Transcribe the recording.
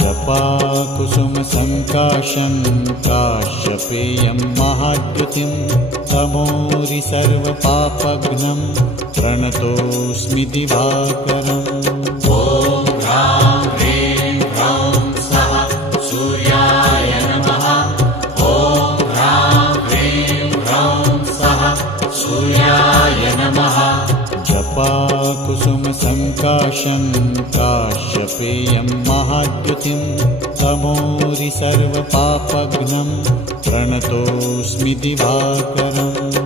जपाकुसुमसङ्काशं काश्यपेयं महाद्युतिं तमोरि सर्वपापघ्नं प्रणतोऽस्मि दिवाकरम्। ॐ ह्रां ह्रीं ह्रौं स्वः सूर्याय नमः। ॐ ह्रां ह्रीं ह्रौं स्वः सूर्याय नमः। जपाकुसुमसङ्काशं काश्यपेयं महाद्युतिं तमोरि सर्वपापघ्नं प्रणतोऽस्मि दिवाकरम्।